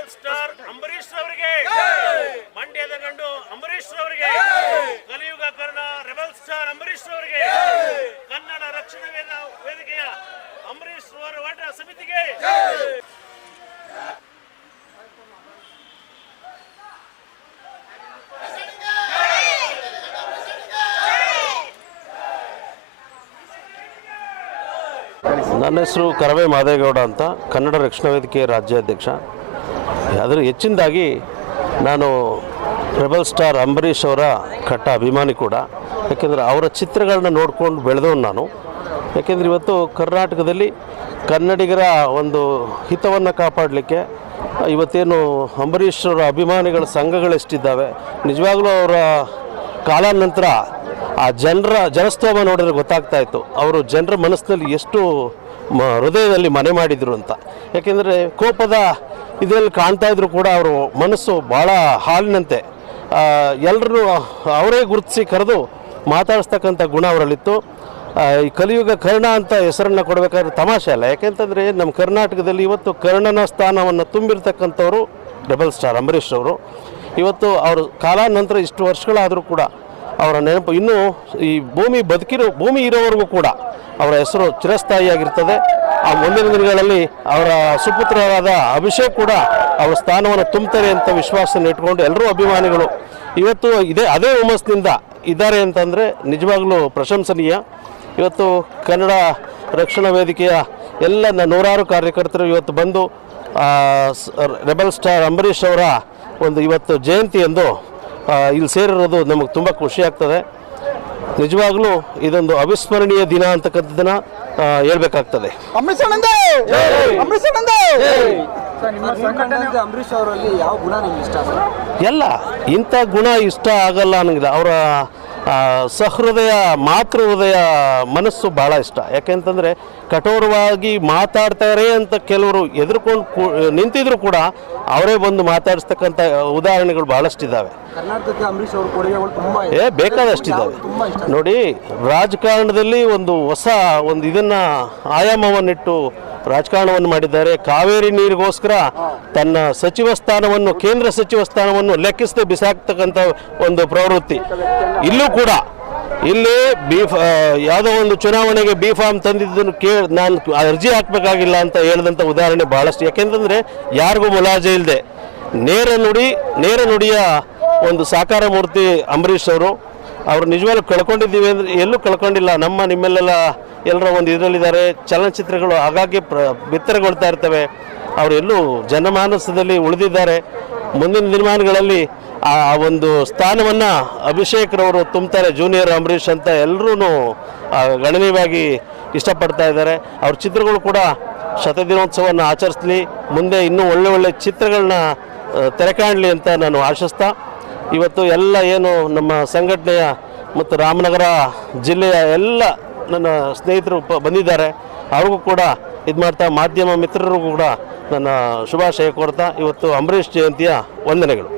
Rebel star Ambareesh ಅವರಿಗೆ, ಮಂಡ್ಯದ ಗಂಡು ಅಂಬರೀಶ್ ಅವರಿಗೆ, ಕಲಿಯುಗ ಕರ್ಣ ರೆಬಲ್ ಸ್ಟಾರ್ ಅಂಬರೀಶ್ ಅವರಿಗೆ, ಕನ್ನಡ ರಕ್ಷಣಾ ವೇದಿಕೆಯ ಅಂಬರೀಶ್ ಹೋರಾಟ ಸಮಿತಿಗೆ ನನ್ನ ಹೆಸರು ಕರವೇ ಮಾದೇಗೌಡ ಅಂತ, ಕನ್ನಡ ರಕ್ಷಣಾ ವೇದಿಕೆ ರಾಜ್ಯಾಧ್ಯಕ್ಷ. ಅದರ ಹೆಚ್ಚಿನದಾಗಿ ನಾನು ರೆಬಲ್ ಸ್ಟಾರ್ ಅಂಬರೀಶ್ ಅವರ ಕಟ್ಟ ಅಭಿಮಾನಿ ಕೂಡ. ಯಾಕೆಂದರೆ ಅವರ ಚಿತ್ರಗಳನ್ನ ನೋಡ್ಕೊಂಡು ಬೆಳೆದವನು ನಾನು. ಯಾಕೆಂದರೆ ಇವತ್ತು ಕರ್ನಾಟಕದಲ್ಲಿ ಕನ್ನಡಿಗರ ಒಂದು ಹಿತವನ್ನು ಕಾಪಾಡಲಿಕ್ಕೆ ಇವತ್ತೇನು ಅಂಬರೀಶ್ ಅವರ ಅಭಿಮಾನಿಗಳ ಸಂಘಗಳೆಷ್ಟಿದ್ದಾವೆ, ನಿಜವಾಗ್ಲೂ ಅವರ ಕಾಲಾನಂತರ ಆ ಜನಸ್ತೋಮ ನೋಡಿದ್ರೆ ಗೊತ್ತಾಗ್ತಾ ಇತ್ತು ಅವರು ಜನರ ಮನಸ್ಸಿನಲ್ಲಿ ಎಷ್ಟು ಹೃದಯದಲ್ಲಿ ಮನೆ ಮಾಡಿದರು ಅಂತ. ಯಾಕೆಂದರೆ ಕೋಪದ ಇದರಲ್ಲಿ ಕಾಣ್ತಾ ಇದ್ರು ಕೂಡ ಅವರು ಮನಸ್ಸು ಭಾಳ ಹಾಲಿನಂತೆ, ಎಲ್ಲರೂ ಅವರೇ ಗುರುತಿಸಿ ಕರೆದು ಮಾತಾಡಿಸ್ತಕ್ಕಂಥ ಗುಣ ಅವರಲ್ಲಿತ್ತು. ಈ ಕಲಿಯುಗ ಕರ್ಣ ಅಂತ ಹೆಸರನ್ನು ಕೊಡಬೇಕಾದ್ರೆ ತಮಾಷೆ ಅಲ್ಲ. ಯಾಕೆಂತಂದರೆ ನಮ್ಮ ಕರ್ನಾಟಕದಲ್ಲಿ ಇವತ್ತು ಕರ್ಣನ ಸ್ಥಾನವನ್ನು ತುಂಬಿರ್ತಕ್ಕಂಥವರು ರೆಬಲ್ ಸ್ಟಾರ್ ಅಂಬರೀಶ್ ಅವರು. ಇವತ್ತು ಅವರು ಕಾಲಾನಂತರ ಇಷ್ಟು ವರ್ಷಗಳಾದರೂ ಕೂಡ ಅವರ ನೆನಪು ಇನ್ನೂ ಈ ಭೂಮಿ ಇರೋವರೆಗೂ ಕೂಡ ಅವರ ಹೆಸರು ಚಿರಸ್ಥಾಯಿಯಾಗಿರ್ತದೆ. ಆ ಮುಂದಿನ ದಿನಗಳಲ್ಲಿ ಅವರ ಸುಪುತ್ರರಾದ ಅಭಿಷೇಕ್ ಕೂಡ ಅವರ ಸ್ಥಾನವನ್ನು ತುಂಬ್ತಾರೆ ಅಂತ ವಿಶ್ವಾಸನ ಇಟ್ಕೊಂಡು ಎಲ್ಲರೂ ಅಭಿಮಾನಿಗಳು ಇವತ್ತು ಅದೇ ಹುಮ್ಮಸ್ಸಿನಿಂದ ಇದ್ದಾರೆ ಅಂತಂದರೆ ನಿಜವಾಗ್ಲೂ ಪ್ರಶಂಸನೀಯ. ಇವತ್ತು ಕನ್ನಡ ರಕ್ಷಣಾ ವೇದಿಕೆಯ ಎಲ್ಲ ನೂರಾರು ಕಾರ್ಯಕರ್ತರು ಇವತ್ತು ಬಂದು ರೆಬಲ್ ಸ್ಟಾರ್ ಅಂಬರೀಶ್ ಅವರ ಒಂದು ಇವತ್ತು ಜಯಂತಿ ಎಂದು ಇಲ್ಲಿ ಸೇರಿರೋದು ನಮಗೆ ತುಂಬ ಖುಷಿ ಆಗ್ತದೆ. ನಿಜವಾಗ್ಲೂ ಇದೊಂದು ಅವಿಸ್ಮರಣೀಯ ದಿನ ಅಂತಕ್ಕಂಥದ್ದನ್ನ ಹೇಳ್ಬೇಕಾಗ್ತದೆ. ಎಲ್ಲ ಇಂಥ ಗುಣ ಇಷ್ಟ ಆಗಲ್ಲ ನನಗೆ. ಅವರ ಸಹೃದಯ ಮಾತೃ ಹೃದಯ ಮನಸ್ಸು ಭಾಳ ಇಷ್ಟ. ಯಾಕೆಂತಂದರೆ ಕಠೋರವಾಗಿ ಮಾತಾಡ್ತಾರೆ ಅಂತ ಕೆಲವರು ಎದುರ್ಕೊಂಡು ನಿಂತಿದ್ರು ಕೂಡ ಅವರೇ ಬಂದು ಮಾತಾಡಿಸ್ತಕ್ಕಂಥ ಉದಾಹರಣೆಗಳು ಭಾಳಷ್ಟಿದ್ದಾವೆ. ಬೇಕಾದಷ್ಟಿದ್ದಾವೆ ನೋಡಿ. ರಾಜಕಾರಣದಲ್ಲಿ ಒಂದು ಹೊಸ ಇದನ್ನು ಆಯಾಮವನ್ನಿಟ್ಟು ರಾಜಕಾರಣವನ್ನು ಮಾಡಿದ್ದಾರೆ. ಕಾವೇರಿ ನೀರಿಗೋಸ್ಕರ ತನ್ನ ಸಚಿವ ಸ್ಥಾನವನ್ನು, ಕೇಂದ್ರ ಸಚಿವ ಸ್ಥಾನವನ್ನು ಲೆಕ್ಕಿಸದೆ ಬಿಸಾಕ್ತಕ್ಕಂಥ ಒಂದು ಪ್ರವೃತ್ತಿ ಇಲ್ಲೂ ಕೂಡ. ಇಲ್ಲಿ ಯಾವುದೋ ಒಂದು ಚುನಾವಣೆಗೆ ಬಿ ಫಾರ್ಮ್ ತಂದಿದ್ದನ್ನು ನಾನು ಅರ್ಜಿ ಹಾಕಬೇಕಾಗಿಲ್ಲ ಅಂತ ಹೇಳಿದಂಥ ಉದಾಹರಣೆ ಭಾಳಷ್ಟು. ಯಾಕೆಂತಂದರೆ ಯಾರಿಗೂ ಮುಲಾಜೆ ಇಲ್ಲದೆ ನೇರ ನುಡಿಯ ಒಂದು ಸಾಕಾರ ಮೂರ್ತಿ ಅಂಬರೀಶ್ ಅವರು ನಿಜವಾಗ್ಲೂ ಕಳ್ಕೊಂಡಿದ್ದೀವಿ ಅಂದರೆ ಎಲ್ಲೂ ಕಳ್ಕೊಂಡಿಲ್ಲ. ನಿಮ್ಮೆಲ್ಲ ಎಲ್ಲರ ಒಂದು ಇದರಲ್ಲಿದ್ದಾರೆ. ಚಲನಚಿತ್ರಗಳು ಆಗಾಗ್ಗೆ ಬಿತ್ತರಗೊಳ್ತಾ ಇರ್ತವೆ. ಅವರೆಲ್ಲೂ ಜನಮಾನಸದಲ್ಲಿ ಉಳಿದಿದ್ದಾರೆ. ಮುಂದಿನ ದಿನಮಾನಗಳಲ್ಲಿ ಆ ಒಂದು ಸ್ಥಾನವನ್ನು ಅಭಿಷೇಕ್ರವರು ತುಂಬ್ತಾರೆ, ಜೂನಿಯರ್ ಅಂಬರೀಶ್ ಅಂತ ಎಲ್ಲರೂ ಗಣನೀಯವಾಗಿ ಇಷ್ಟಪಡ್ತಾ ಇದ್ದಾರೆ. ಅವ್ರ ಚಿತ್ರಗಳು ಕೂಡ ಶತದಿನೋತ್ಸವವನ್ನು ಆಚರಿಸಲಿ, ಮುಂದೆ ಇನ್ನೂ ಒಳ್ಳೆ ಚಿತ್ರಗಳನ್ನ ತೆರೆ ಕಾಣಲಿ ಅಂತ ನಾನು ಆಶಿಸ್ತಾ, ಇವತ್ತು ಎಲ್ಲ ಏನು ನಮ್ಮ ಸಂಘಟನೆಯ ಮತ್ತು ರಾಮನಗರ ಜಿಲ್ಲೆಯ ಎಲ್ಲ ನನ್ನ ಸ್ನೇಹಿತರು ಬಂದಿದ್ದಾರೆ. ಅವ್ರಿಗೂ ಕೂಡ ಇದು ಮಾಡ್ತಾ, ಮಾಧ್ಯಮ ಮಿತ್ರರಿಗೂ ಕೂಡ ನನ್ನ ಶುಭಾಶಯ ಕೋರ್ತಾ ಇವತ್ತು ಅಂಬರೀಶ್ ಜಯಂತಿಯ ವಂದನೆಗಳು.